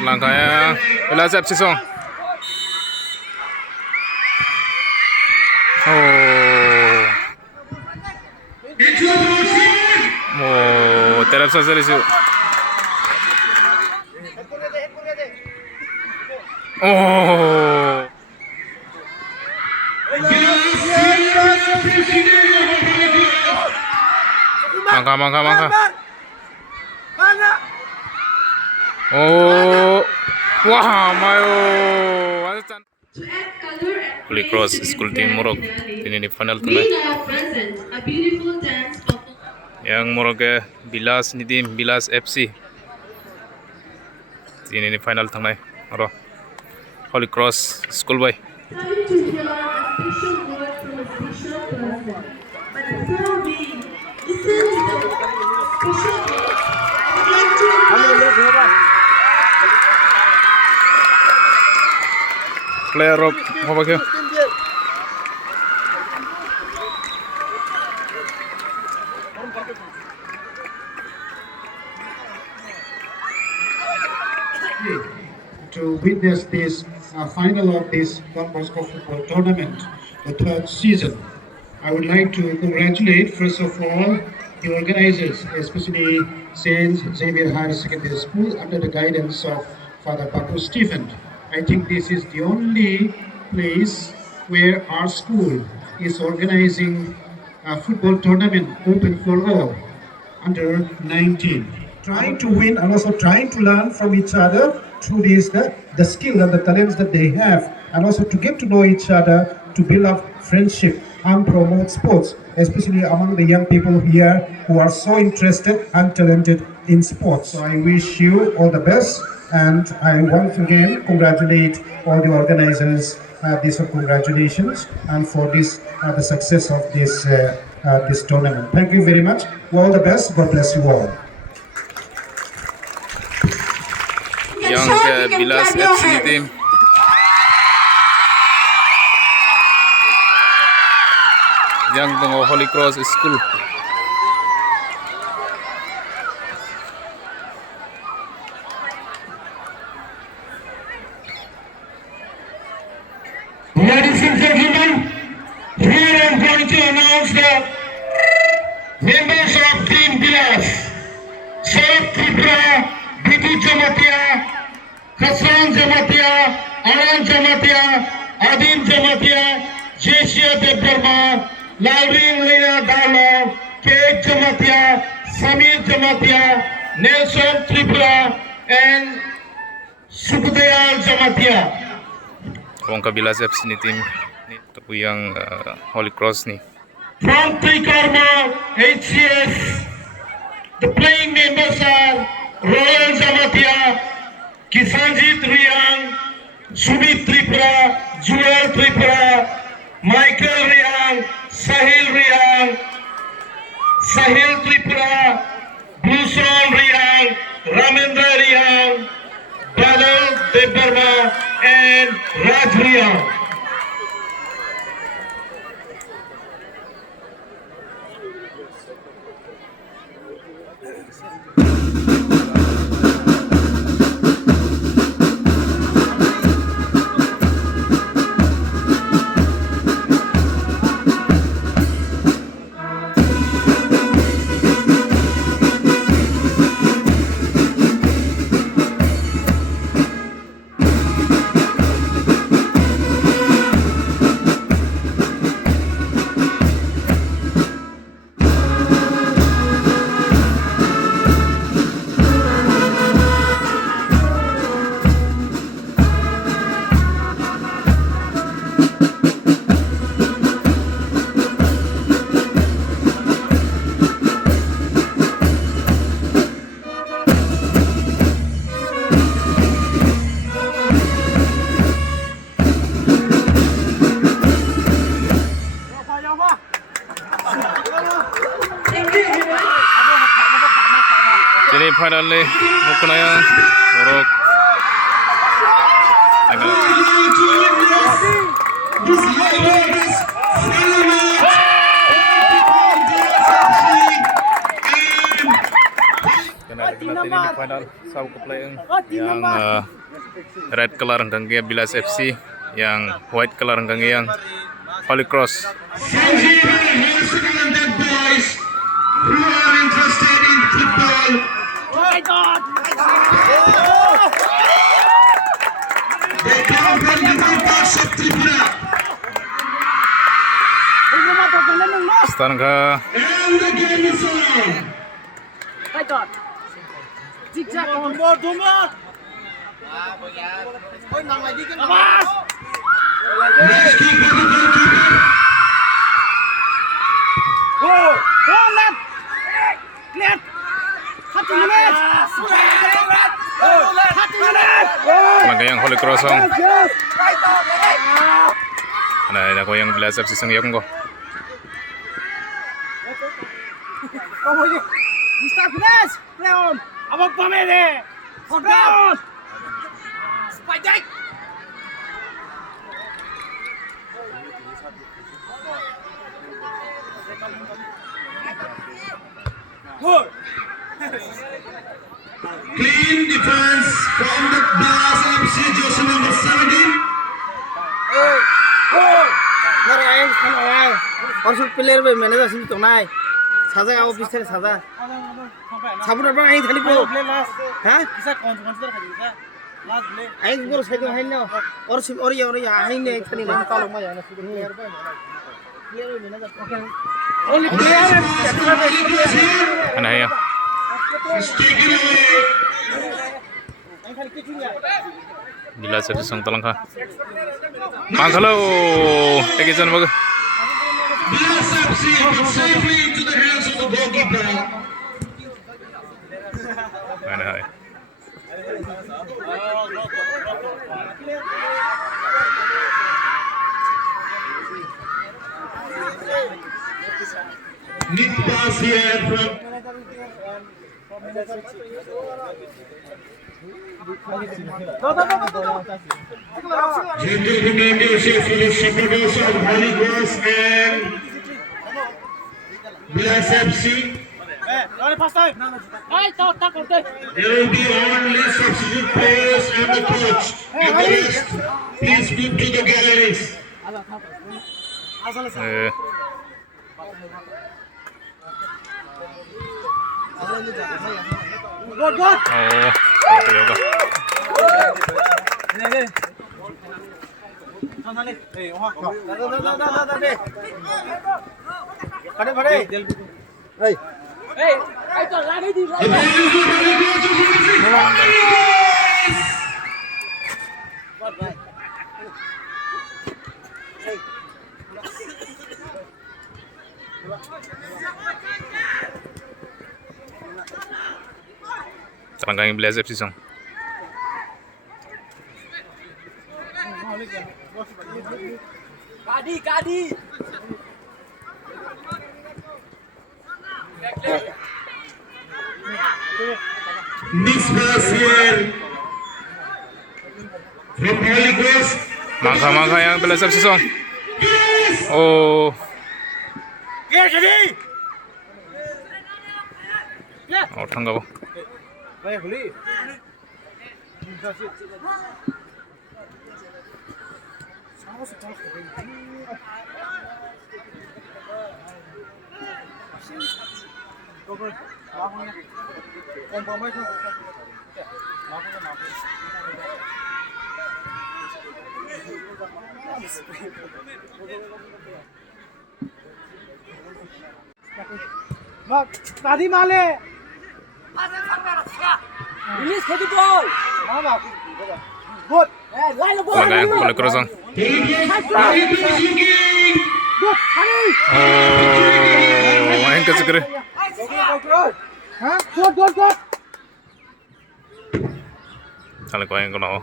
Langkahnya Bilas FC Song. Terap saja di situ. Mangka. Wah, mayo. Holy Cross School Team Morog ini final tonight. Yang Morog Bilas ni tim Bilas FC. Ini final tonight. Holy Cross School boy. Player of apa kaya? To witness this final of this Don Bosco football tournament, the third season, I would like to congratulate first of all the organizers, especially Saint Xavier Higher Secondary School under the guidance of Father Babu Stephen. I think this is the only place where our school is organizing a football tournament open for all under 19. Trying to win and also trying to learn from each other through this, the skill and the talents that they have, and also to get to know each other, to build up friendship and promote sports, especially among the young people here who are so interested and talented in sports. So I wish you all the best. And I once again congratulate all the organizers. These are congratulations and for this the success of this this tournament. Thank you very much. All the best. God bless you all. Yang Bilas FC team. Yang tunggu Holy Cross School. Ladies and gentlemen, here I am going to announce the members of Team Bilas. Sarat Tripura, Bidu Jamatia, Kasran Jamatia, Aran Jamatia, Adin Jamatia, Jeshia Debarma, Lalrin Lina Dalo, Kek Jamatia, Samir Jamatia, Nelson Tripura, and Sukhdayal Jamatia. Kung Bilas FC ni team ni ito po yung Holy Cross ni. From Trikarma HCS, the playing members are Royal Jamatia, Kisanjit Riyang, Sumit Tripura, Joel Tripura, Michael Riyang, Sahil Tripura, Bluson Riyang, Ramendra Riyang, Badal Debarma, and Raj Riyang. Jadi final ni mukna yang Morog. Final ini final sabu keplayang yang red color hanggang Bilas FC, yang white color hanggang yang Holy Cross. Boys who are interested in football. They come from different parts of Tripura. Sekarang ke And the game is on. Next kick by the goalkeeper. Sebagai yang Holy Cross ang ada ko yang Bilas FC sang yakong ko. Clean defense from the Bilas FC, jersey number 17. Player भी manager Singh तो ना है साजा आओ पिछले साजा साबुन अपना आई थाली पे हैं किसा कौन से लास्ट प्ले आई गोल से तो है ना और ये आई ने थाली ना तालो में जाना player manager only player Ano yan? It's taken away. आई थाली किचु या Bilas FC sang talang ka. Mangkalo, tekisan mag. Bilas FC got safely into the hands of the goalkeeper. Ano ay? Nick pass here from gentle commendation for the supporters of Holy Cross and Bilas FC. There will be only substitute players and the coach. And the rest, please move to the galleries. Oh, okay, okay. खड़े खड़े ए Serangga yang Bilas FC sang. Kadi Nick pass here from Holy Cross. Mangka yang Bilas FC sang. Oh. Oh, tangga po. Tadi male. Release ke gol. Good. Line the ball. Serangga yang Holy Cross sang. Holy Cross looking. Good. Hari. Oh, main ke segera. Hah? Good. Salah ko yang kono.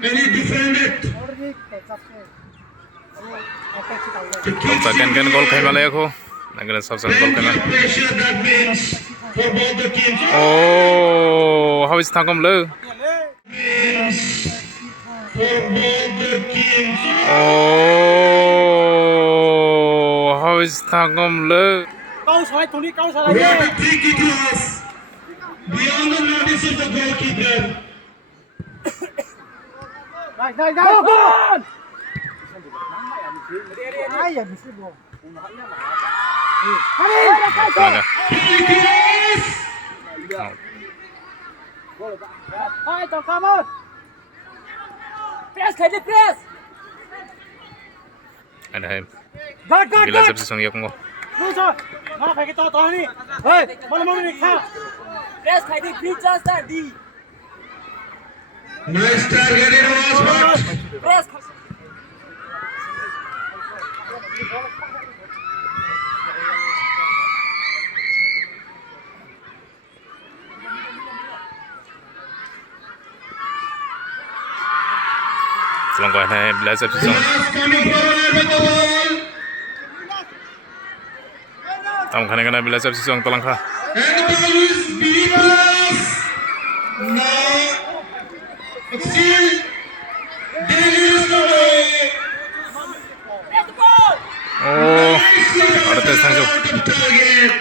And he defended. Second kan gol khay malay ako. Nagala sabsan gol kay Plenty of pressure that means for both the teams. Oh, how is tangkom lo? Means for both the teams. Hois thangom le. What a trick it was! Beyond the notice of the goalkeeper. Pelangga. Out. Ada hai. Bilas FC song yak ngo. Nice target it was, but Selangkah hai Bilas FC song. Bilas coming forward with the ball. Tam khane kana Bilas FC song Telangkah. And the ball is Bilas. Now, but still, there is no way. Ada tes tangjo. Out of target.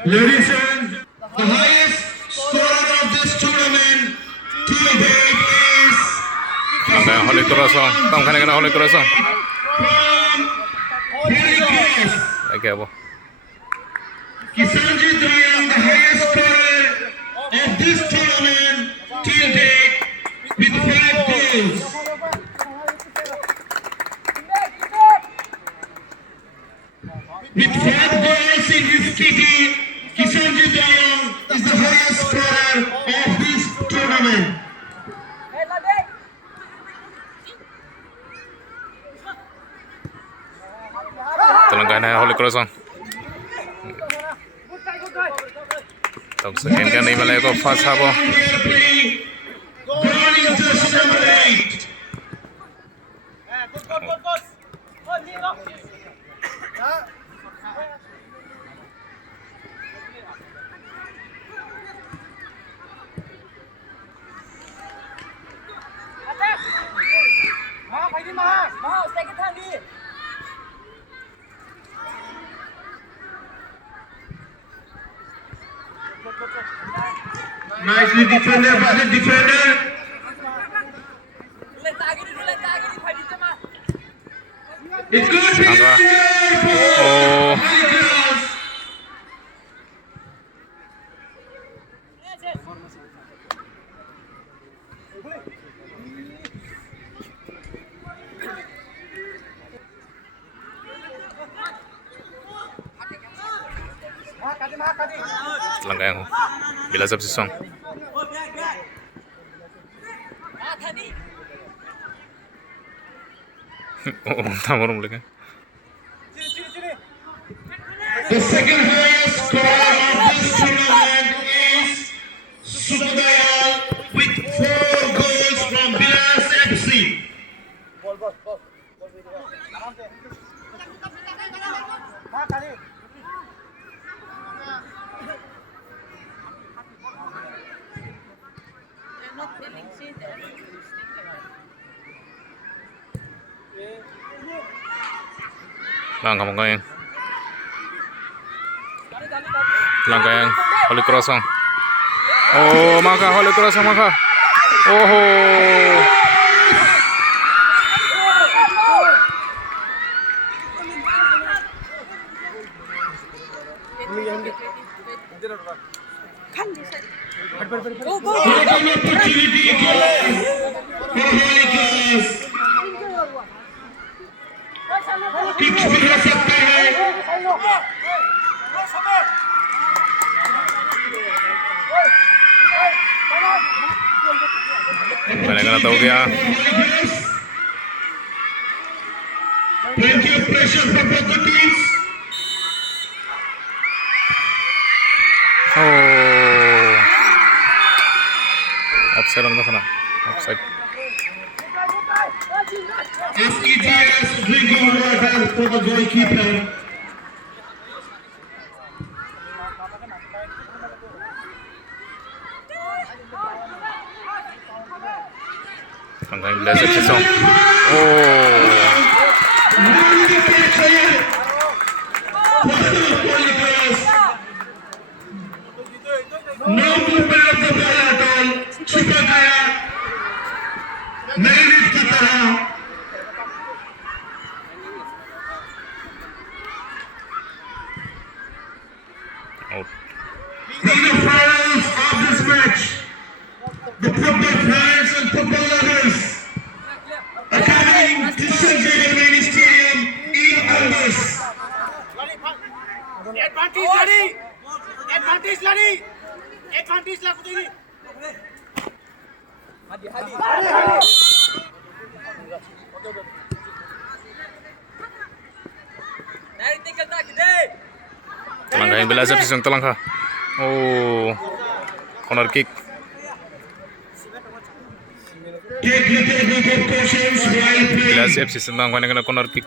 Ladies and the highest scorer of this tournament till date is Ada Holy Croissant. Tam khane kana Holy Croissant. from Hurricanes. Lagi apa? Kisanjit Ryan, the highest scorer of this tournament till date with 5 goals. With 5 goals in his kitty, Kisanjit Ryan is the highest scorer of this tournament. Telangkah hai Holy Croissant. Tam second kan ni malay ko fast habo. Player playing goal is just number 8. Nicely defended by the defender. It's going to be Angga. for Oh. Hurricanes. Telangkah yang Bilas FC song. Tam orang boleh kan? The second highest scorer of this tournament is Subadayal with 4 goals from Bilas FC. Langkah yang Telangkah yang Holy Croissant. Oh, maka Holy Croissant maka. Oh. Second opportunity goal for Hurricanes. कुछ भी हो सकता है. मैंने कहा था हो गया. Plenty of pressure for both the teams. Oh. Offside on the sana. as easy as drinking water for the goalkeeper. Langkah yang Bilas FC Song. Oh. No movement of the ball at all. छुपा गया merit की तरह. Out. In the finals of this match, the football fans and football lovers are coming to Sanjay Gandhi Stadium in August. Advantage lari. Advantage lari. Advantage laku tu ini. Langkah yang Bilas FC Song telangkah. Oh. Corner kick. Take little precautions while playing. Bilas FC Song kena corner kick.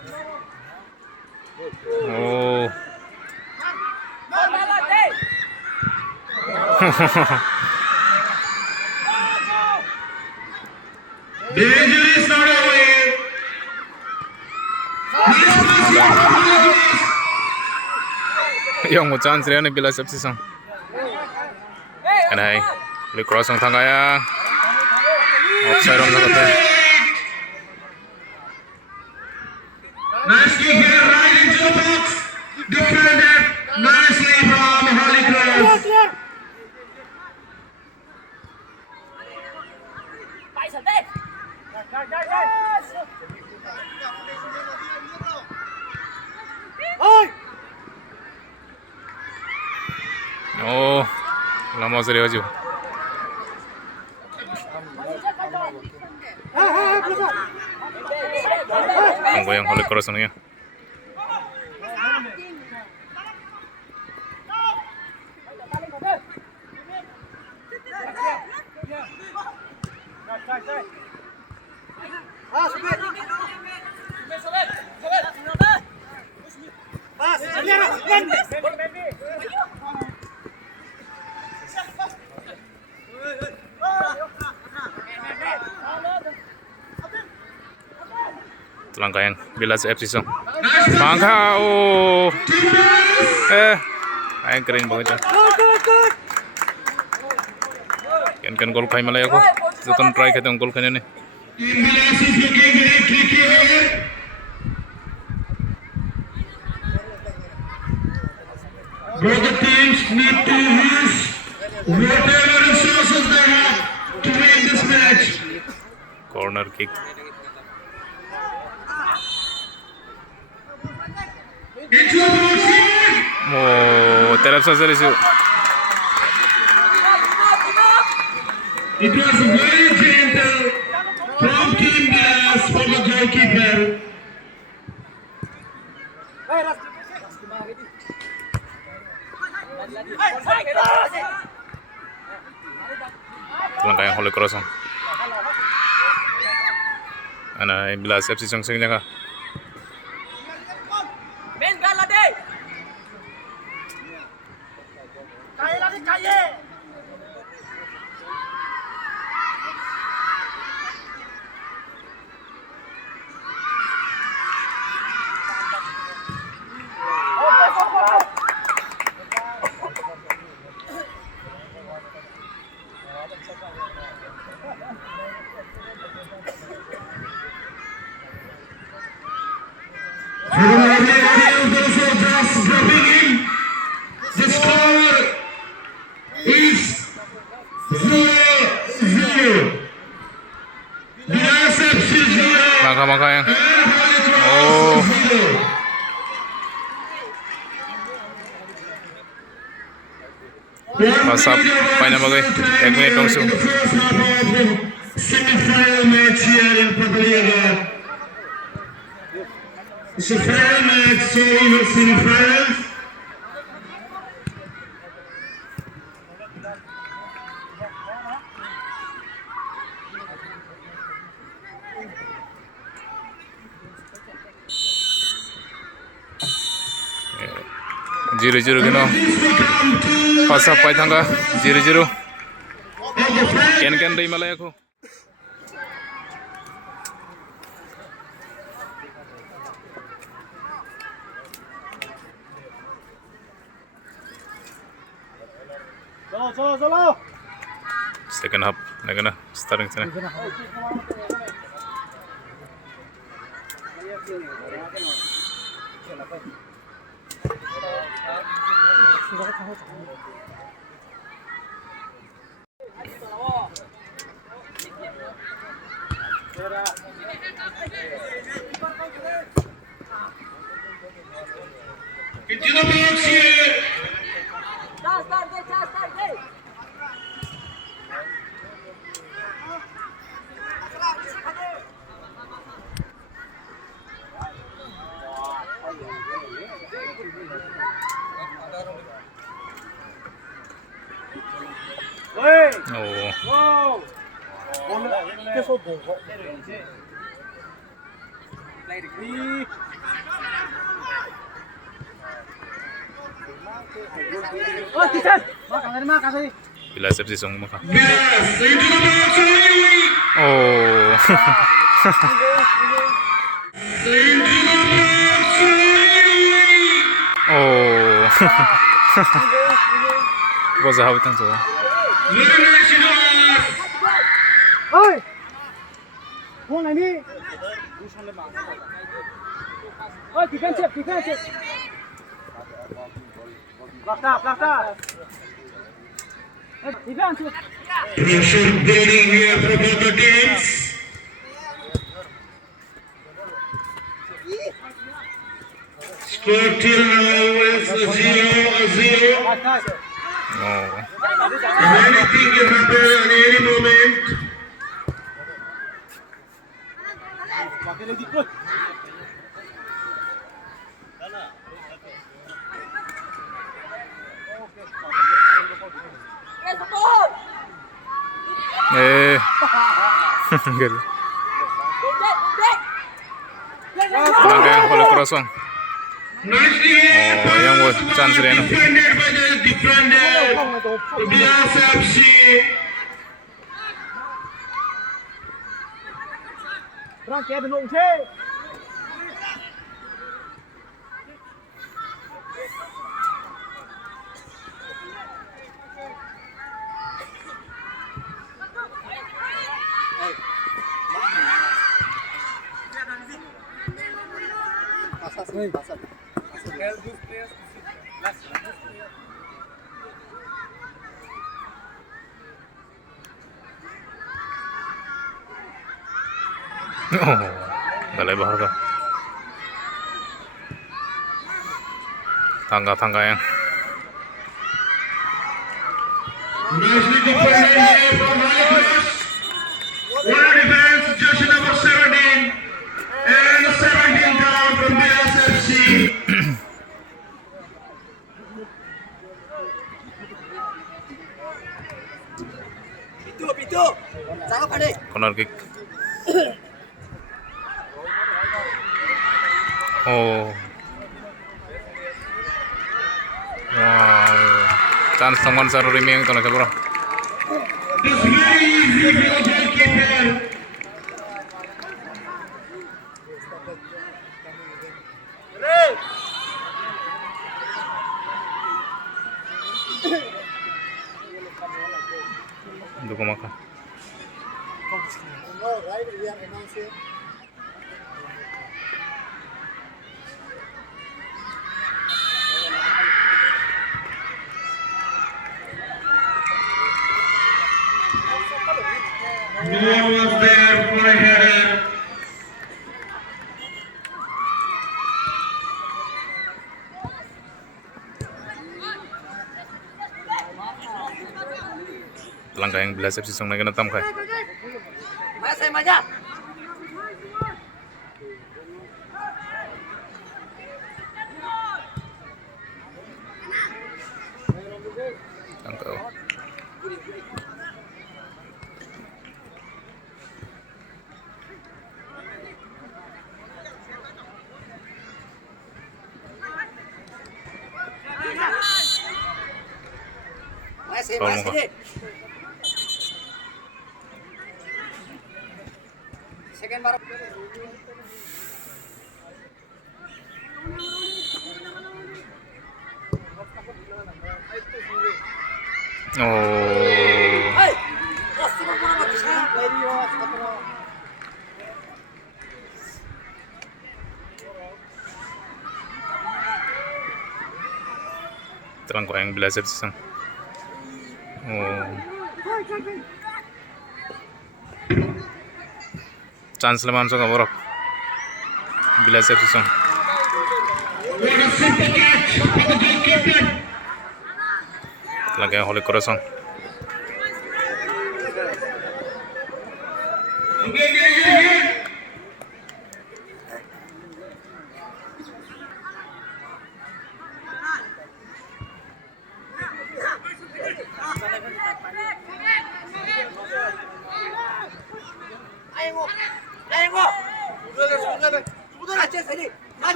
Oh. Danger is not away. Yang mau chance ni Bilas FC Song. Kanai. Boleh cross ang tangaya. Offside on the Nice kick here, right into the box. Defended nicely from Holycroft. Oh. Lama sekali baju. Tunggu yang Holycroft ni ya. Langkah yang Bilas FC Song. Langkah, oh. Ayang kering banget. Kan gol khai malay ako. Jutan try kete gol khai ni. Team Bilas is looking very tricky here. Both the teams need to use whatever resources they have to win this match. Corner kick. Into the box here. Oh, terap sa seri siu. It was very gentle from Team Bilas for the goalkeeper. Langkah yang Holycroft Song. Ana Bilas FC Song sing jaga. The score is 0-0. Bilas FC 0. Langkah yang. Oh. Pasap final bagai 1 minit langsung. Semi-final match here in Papaliaga. It's a final match, so in the semi-finals. 0-0 gino This will come to first half pai thanga 0-0 of the fans. ken dei malaya ko second half nagana starting sana Into the box here. oh Bilas FC song maka Yes, into the box only. oh Into the box only. oh was a hawitang so Internationals. Pressure building here for both the teams. Score till now is 0-0. oh Anything can happen at any moment. eh gel Langkah oleh Krosong. Nicely Oh, yang buat chance Reno. defended by the defender. Bilas FC. Oh, balai bahar ka. Tangga-tangga yang Nicely defended here from Halifax. One defense, jersey number 17. And 17 down from Bilas FC. corner kick. Oh. Wow. Chance teman saru remaining to bro. This very easy for the goalkeeper. Dukung maka. No one was there for a header. Langkah yang Bilas FC song nagana tam kai. Langkah. Kalau oh, terang kau yang belajar sih. Oh, chance lemah masuk kaborok belajar sih. What a super catch by the goalkeeper. Lagi Holy Corazon.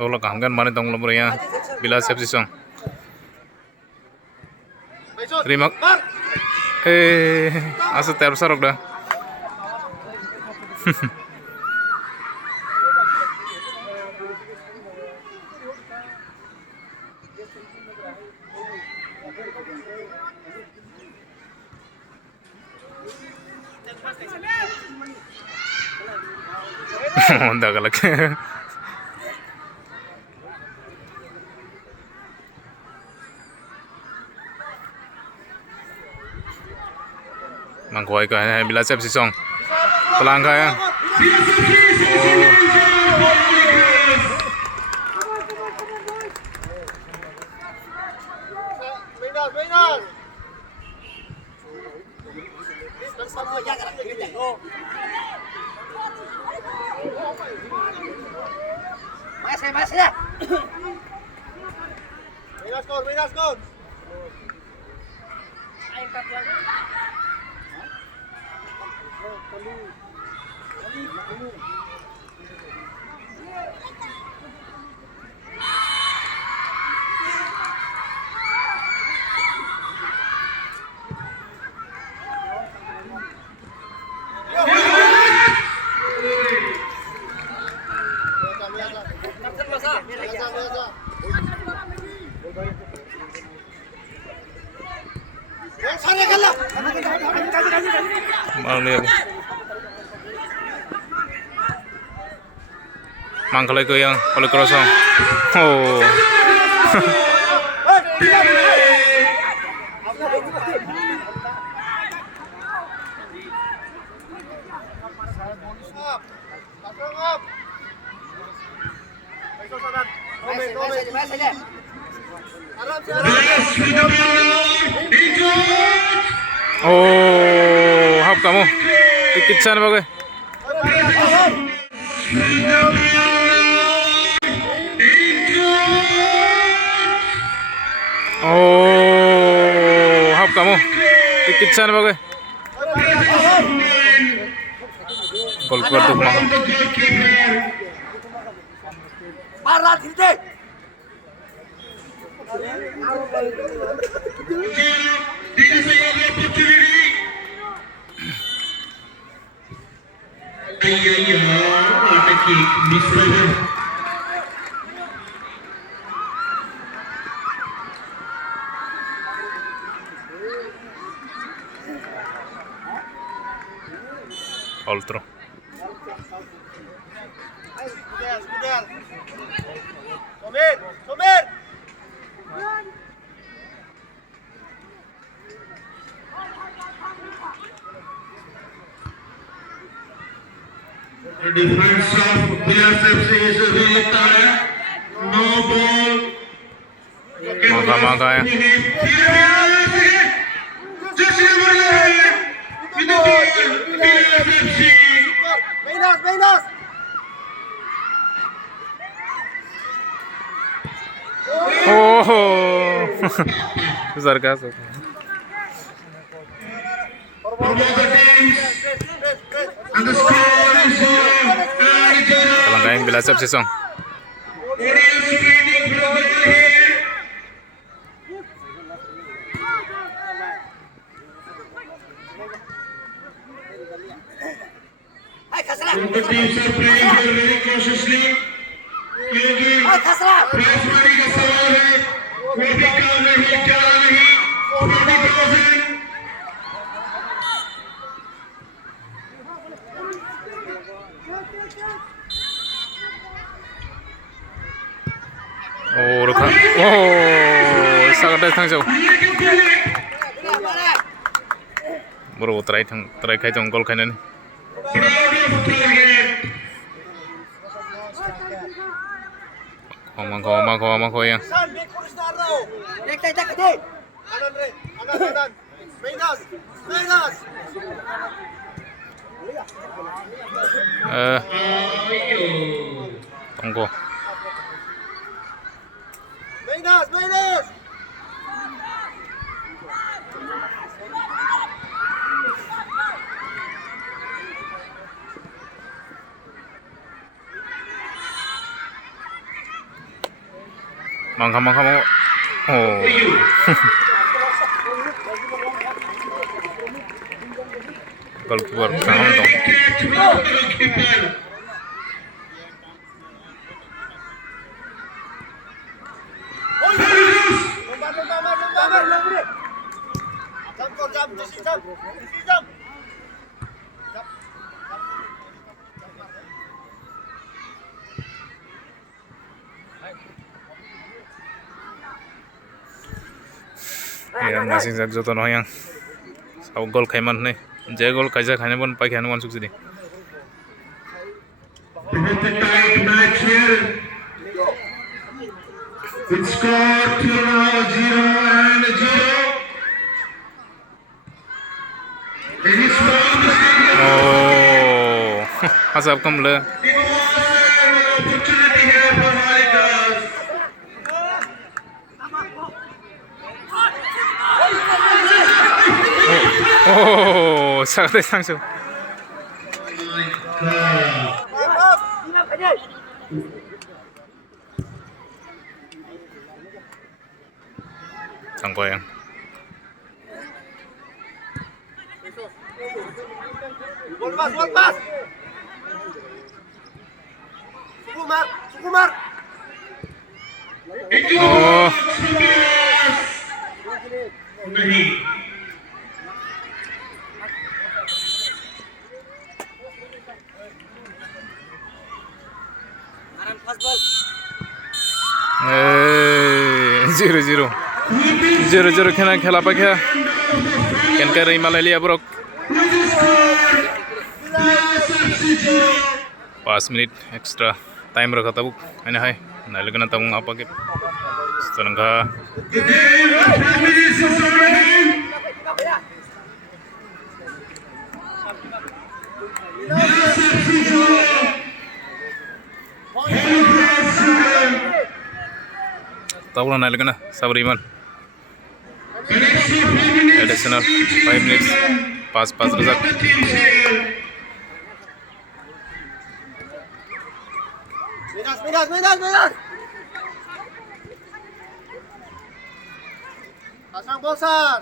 Tolong kangen mana tong lembur ya bila siap sisong. Terima. Asa terbesar dah. Dah galak. Mangkoi ka bila siap sisong. Pelangga ya. Mas ya. Minus gol. Mangkalai ke yang oleh Corazon. Oh. Oh, hap kamu. Dikit sana bagai. Oh, hap kamu. Dikit sana bagai. Gol keluar tuh mahal. Parah tidak. What a kick, misfired. All through. Somir. The defense of BSFC is really tired. No ball. Mangga ya. Minus. Oh. Besar kasut. The score is 0-0. Kalangkayang Bilas FC song. Audience waiting for the ball here. Both the teams are playing here very cautiously. क्योंकि prize money का सवाल है, कोई भी काम नहीं, क्या नहीं, 40,000. Oh, Rukha. Oh, sagad thang jau. Bro, try khai thang goal khainan. Proud of target. Mako yang. Tunggu. Mangka. Oh. Goalkeeper sangat dong. Yang masih jak joto no yang. Sau gol khaiman ne. Je gol kaisa khane bon pai khane bon suksidi. With the tight match here, with score till now 0-0. There is one Oh. Asap kam le. opportunity here for Harikas. Oh, sagad thang jau. Tangko yang. Pas. Sukumar. Oh. नहीं. Eh, 0-0 खेला पाख्या. Kenka rai Malalia brok. 5 minit extra time raka tabuk. Ana hai. Nalagana tabung apa ke? Serangga. The game 5 minutes is already. Tabula nalagana Sabriman. Additional 5 minutes. Pass result. Midas. Pasang bosan.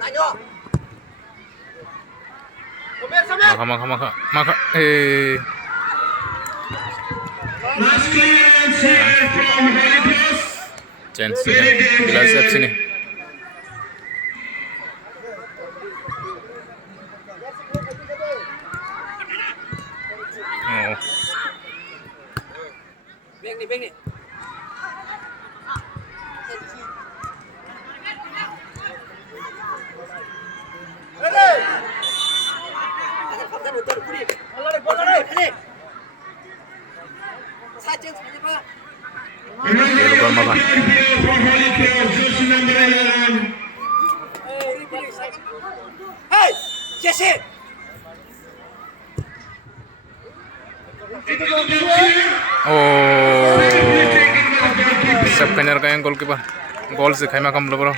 Lanjut. Maka. Eh. Last clearance here from Harikas. Chance ya. Bilas FC ni. Oh. Beng ni. Lupa makan. From Harikas, jersey number 11. Hey, Jesse. Oh. Sab kanyar kayang goalkeeper. Gol se khaima kam lo bro.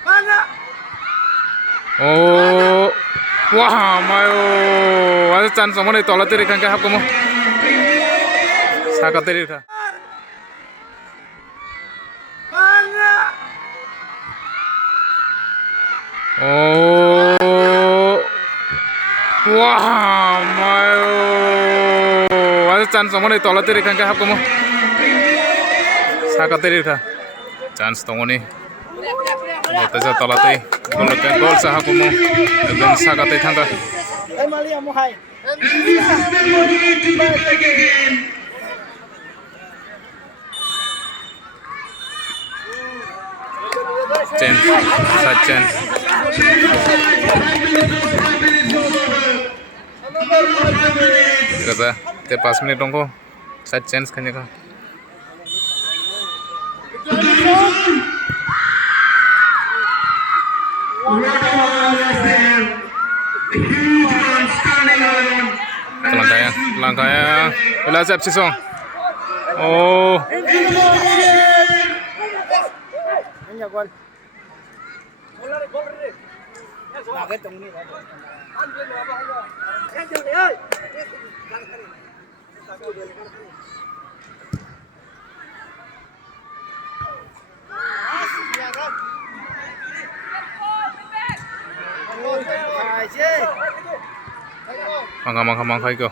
Mangka. Oh, wah, mayo. Ada chance sama nih tolat tiri kan hap kamu. Sakat tiri kan. Oh, wah, mayo. Ada chance sama nih tolat tiri kan hap kamu. Sakat tiri kan. Chance tunggu nih. Boteza tolatay gol sa hakumo ekdom sagatay thanga And this is the moment to get back again. chance sa chance kata te 5 menit dongko sa chance kanya ka langkahnya Bilas FC song. Oh, mangka iko.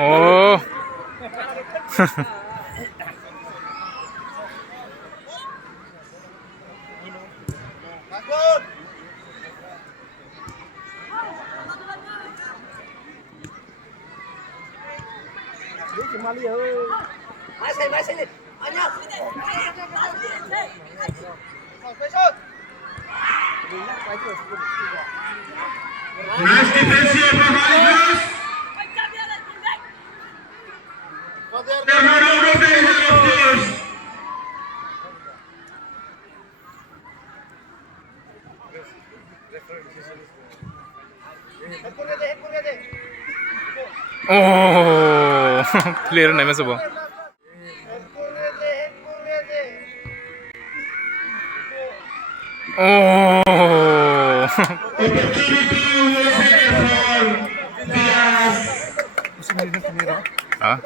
Oh. Nice defense here from Marcos. They're not out of danger, of course. Oh, clear nahi main subo. Oh. Hah?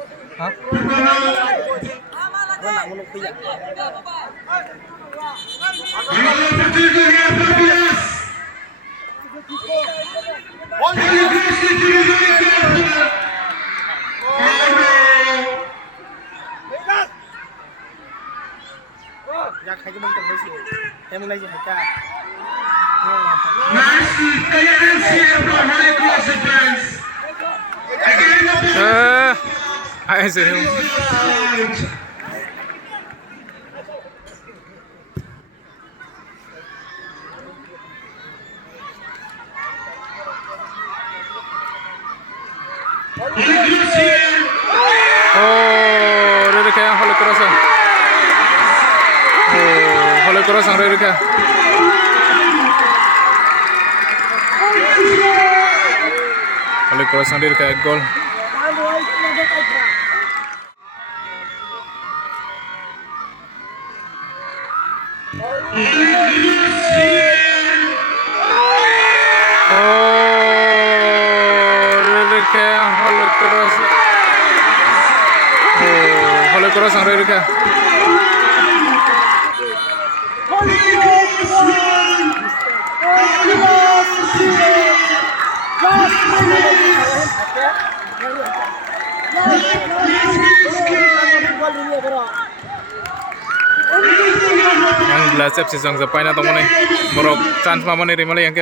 Ay, serio. Oh, Rere kaya Holy Crossing. Oh, Holy Crossing Rere kaya. Holy Crossing Rere kaya gol. Oh, Rere kaya Holy Crossing. cross ang Rika. Yang Bilas FC sang sa paina tong ni borok chance ma mani rimali yang ke.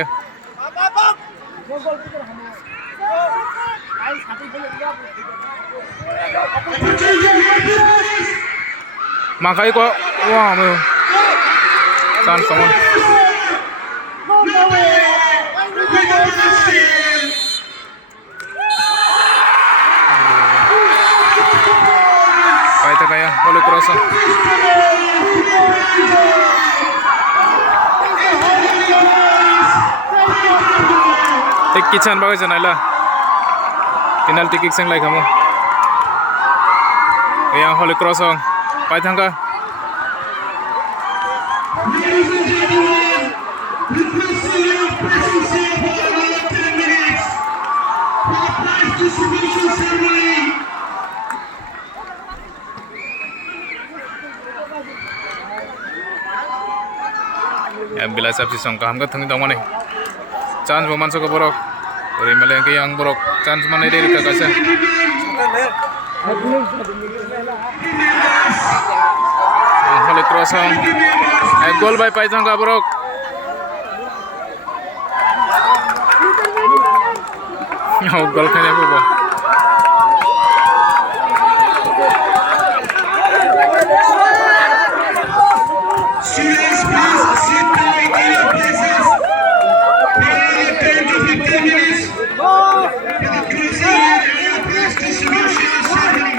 Makai ko wah mo chance tong Paita kaya Holy Cross. Tik kitchen bagai janala. Penalty kick sang lai kamu. Yang Holy Cross ong. Paitang ka. Ladies and gentlemen, requesting your presence here for another 10 minutes for the prize distribution ceremony. Yang Bilas FC sang kaham ka thangi tong mani. Chance bo manso ka borok. Ori male ke yang borok chance mane deri ka kasa. Holy Cross ong. Goal by paitang ka borok. Oh, goal kanya po. Students, please sit tight in your places. We are at 10 to 15 minutes for the closing and prize distribution ceremony.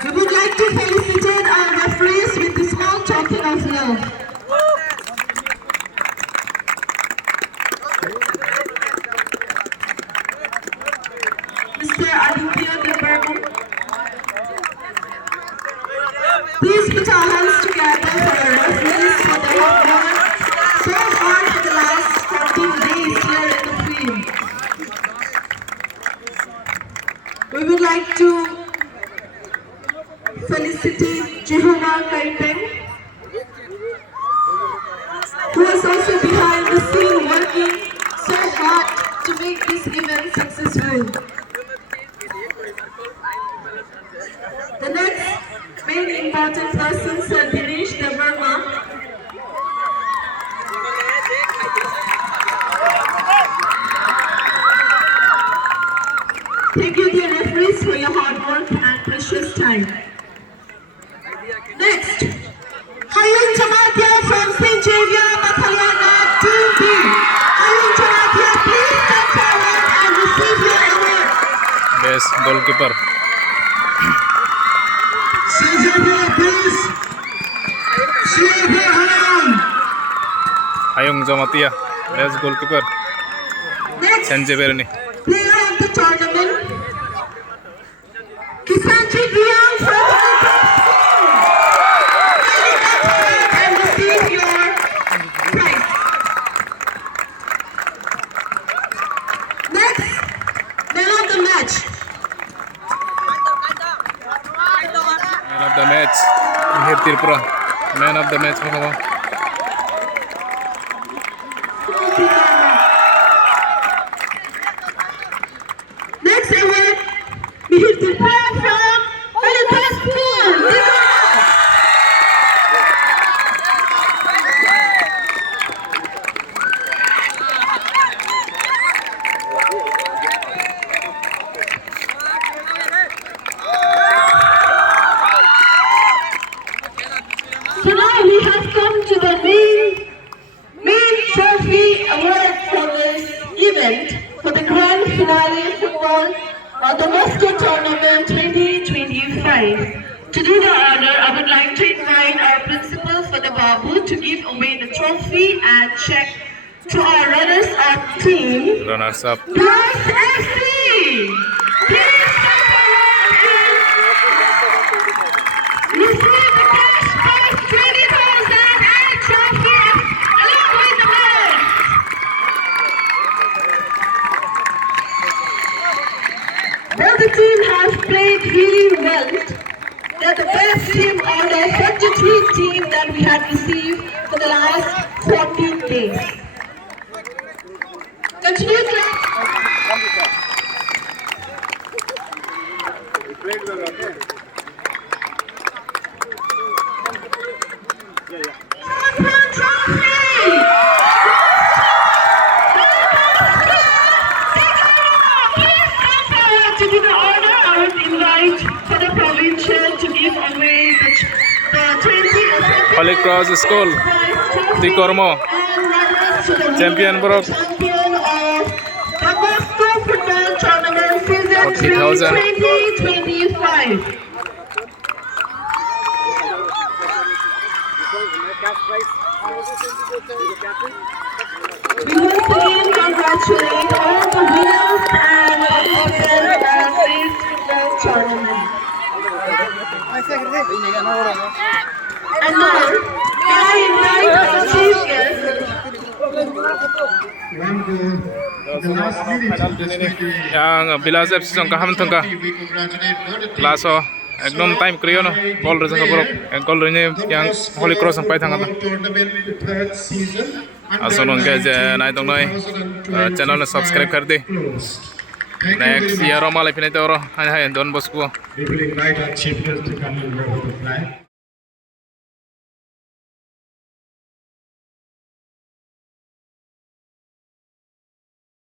We would like to felicitate our referees with a small token of love. Mr. Aditya Debarman. Please put our hands together for our referees for they have worked so hard for the last 14 days here in the field. We would like to felicitate Jehovah Kaipeng, who is also behind the scene working so hard to make this event successful. The next main important person, Sir Dinesh Devarma. Thank you, dear referees, for your hard work and precious time. Next, Hayun Chamatia from St. Xavier Battaliana, Team B. Hayun Chamatia, please come forward and receive your award. Best goalkeeper. Xavier, please. Xavier, Hayun. Hayung Jamatia. Best goalkeeper. Next, St. Xavier ni. player of the tournament, Kisanjit Riyang from and receive your prize. Next, man of the match. Man of the match. Hir Tirpura. Man of the match mo kamu. Next award, Mihir Tirpura from Veritas School. So now we have come to the main trophy award for this event for the grand finale football of the Moscow Tournament 2025. To do the honor, I would like to invite our principal for the Babu to give away the trophy and check to our runners-up team, Runners up. Plus FC. Please come forward and receive the cash prize 20,000 and trophy along with the medal. Both the team has played really well. They're the best team out of 43 teams that we had received for the last 14 days. Continue class. To give the order, I would invite for the provincial to give away the 20 Holy Cross School di Kormo champion bro champion of the Moscow Football Tournament Season 40,000. 2025. We once again congratulate all the winners and participants of this football tournament. And now, may I invite our chief guest, The last minute, yang Bilas FC song kaham tangka we congratulate both the teams. laso ekdom time kriyo no gol re sanga bro gol re ne yang Holy Cross sampai thanga Tournament third season. aso nong ke je nai tong nai channel ne subscribe kar de next year malai pinai toro hai Don Bosco We will invite our chief guest to come and wear the flag.